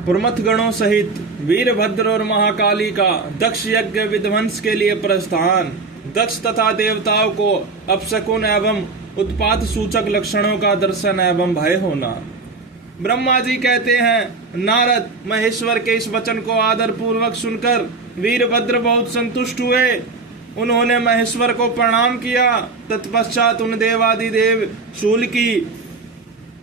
प्रमथ गणों सहित वीरभद्र और महाकाली का दक्ष यज्ञ विध्वंस के लिए प्रस्थान। दक्ष तथा देवताओं को अपशकुन एवं उत्पात सूचक लक्षणों का दर्शन एवं भय होना। ब्रह्मा जी कहते हैं, नारद महेश्वर के इस वचन को आदर पूर्वक सुनकर वीरभद्र बहुत संतुष्ट हुए। उन्होंने महेश्वर को प्रणाम किया। तत्पश्चात उन देवादिदेव शूल की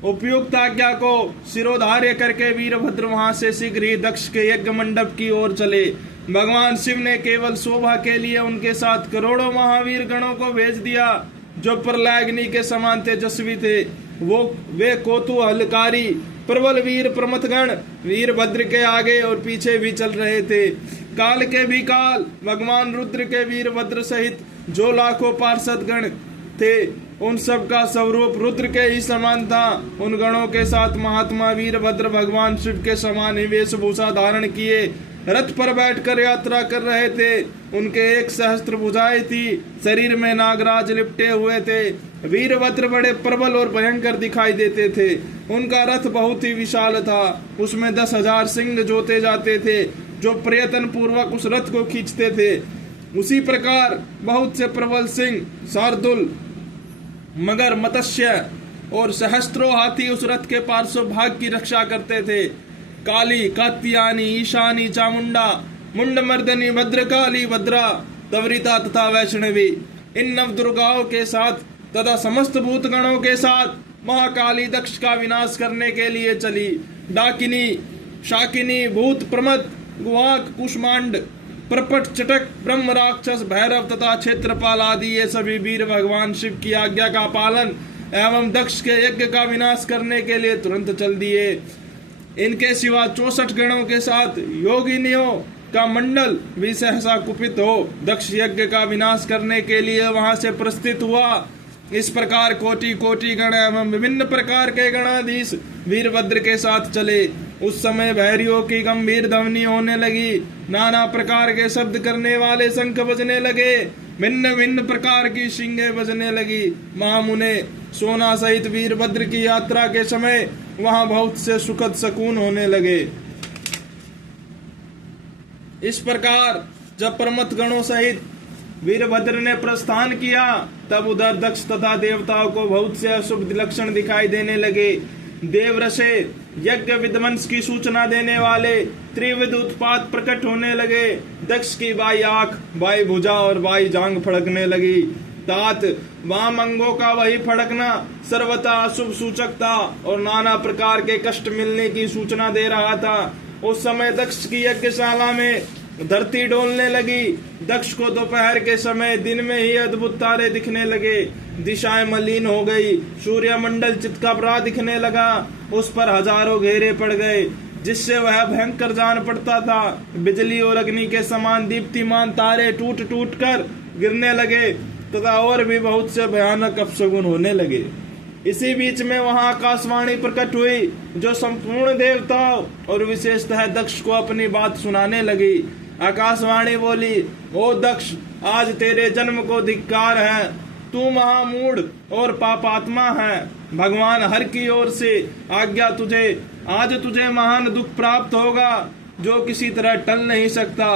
उपयुक्त आज्ञा को शिरोधार्य करके वीरभद्र वहां से शीघ्र ही दक्ष के यज्ञ मंडप की ओर चले। भगवान शिव ने केवल शोभा के लिए उनके साथ करोड़ों महावीर गणों को भेज दिया, जो प्रलयाग्नि के समान तेजस्वी थे। वे कौतूहलकारी प्रबल वीर प्रमथगण वीरभद्र के आगे और पीछे भी चल रहे थे। काल के भी काल भगवान रुद्र के वीरभद्र सहित जो लाखों पार्षद गण थे, उन सब का स्वरूप रुद्र के ही समान था। उन गणों के साथ महात्मा वीरभद्र भगवान शिव के समान ही वेशभूषा धारण किए रथ पर बैठकर यात्रा कर रहे थे। उनके 1 सहस्त्र भुजाएं थी, शरीर में नागराज लिपटे हुए थे। वीरभद्र बड़े प्रबल और भयंकर दिखाई देते थे। उनका रथ बहुत ही विशाल था, उसमें 10,000 सिंह जोते जाते थे, जो प्रयत्न पूर्वक उस रथ को खींचते थे। उसी प्रकार बहुत से प्रबल सिंह, शार्दुल, मगर, मत्स्य और सहस्त्रों हाथी उस रथ के पार्श्व भाग की रक्षा करते थे। काली, कात्यायनी, ईशानी, चामुंडा, मुंडमर्दनी, भद्रकाली, भद्रा, तवरिता तथा वैष्णवी, इन नव दुर्गाओं के साथ तथा समस्त भूत गणों के साथ महाकाली दक्ष का विनाश करने के लिए चली। डाकिनी, शाकिनी, भूत, प्रमथ, गुहाक, कुष्मांड, प्रपट, चटक, ब्रह्म राक्षस, भैरव तथा क्षेत्रपाल आदि ये सभी वीर भगवान शिव की आज्ञा का पालन एवं दक्ष के यज्ञ का विनाश करने के लिए तुरंत चल दिए। इनके सिवा 64 गणों के साथ योगिनियों का मंडल भी सहसा कुपित हो दक्ष यज्ञ का विनाश करने के लिए वहां से प्रस्थित हुआ। इस प्रकार कोटि कोटि गण एवं विभिन्न प्रकार के गणाधीश वीरभद्र के साथ चले। उस समय भैरियों की गंभीर ध्वनि होने लगी, नाना प्रकार के शब्द करने वाले शंख बजने लगे, भिन्न भिन्न प्रकार की शिंगे बजने लगी। महामुने सोना सहित वीरभद्र की यात्रा के समय वहां बहुत से सुखद सकून होने लगे। इस प्रकार जब प्रमथ गणों सहित वीरभद्र ने प्रस्थान किया, तब उधर दक्ष तथा देवताओं को बहुत से अशुभ लक्षण दिखाई देने लगे। देवरसे यज्ञ विध्वंस की सूचना देने वाले त्रिविध उत्पात प्रकट होने लगे। दक्ष की बाई आंख, बाई भुजा और बाई जांग फड़कने लगी। तात वाम अंगों का वही फड़कना सर्वथा अशुभ सूचक था और नाना प्रकार के कष्ट मिलने की सूचना दे रहा था। उस समय दक्ष की यज्ञशाला में धरती डोलने लगी। दक्ष को दोपहर के समय दिन में ही अद्भुत तारे दिखने लगे। दिशाएं मलिन हो गई, सूर्य मंडल चित्कारा दिखने लगा। उस पर हजारों घेरे पड़ गए, जिससे वह भयंकर जान पड़ता था। बिजली और अग्नि के समान दीप्तिमान तारे टूट टूट कर गिरने लगे तथा और भी बहुत से भयानक अपशगुन होने लगे। इसी बीच में वहां आकाशवाणी प्रकट हुई, जो संपूर्ण देवताओं और विशेषतः दक्ष को अपनी बात सुनाने लगी। आकाशवाणी बोली, ओ दक्ष, आज तेरे जन्म को धिक्कार है। तू महामूढ़ और पापात्मा है। भगवान हर की ओर से आज्ञा तुझे, आज तुझे महान दुख प्राप्त होगा, जो किसी तरह टल नहीं सकता।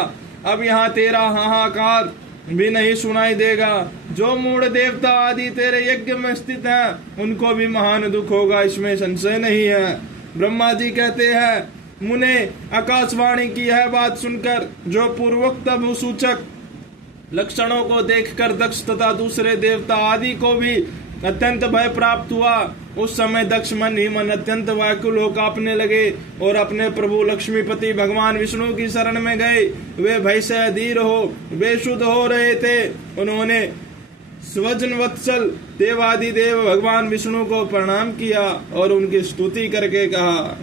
अब यहाँ तेरा हाहाकार भी नहीं सुनाई देगा। जो मूढ़ देवता आदि तेरे यज्ञ में स्थित हैं, उनको भी महान दुख होगा, इसमें संशय नहीं है। ब्रह्मा जी कहते हैं, मुने, आकाशवाणी की यह बात सुनकर जो पूर्वोक्त सूचक लक्षणों को देखकर दक्ष तथा दूसरे देवता आदि को भी अत्यंत भय प्राप्त हुआ। उस समय दक्ष मन ही मन अत्यंत व्याकुल हो कांपने लगे और अपने प्रभु लक्ष्मीपति भगवान विष्णु की शरण में गए। वे भय से अधीर हो बेसुध हो रहे थे। उन्होंने स्वजन वत्सल देवादिदेव भगवान विष्णु को प्रणाम किया और उनकी स्तुति करके कहा,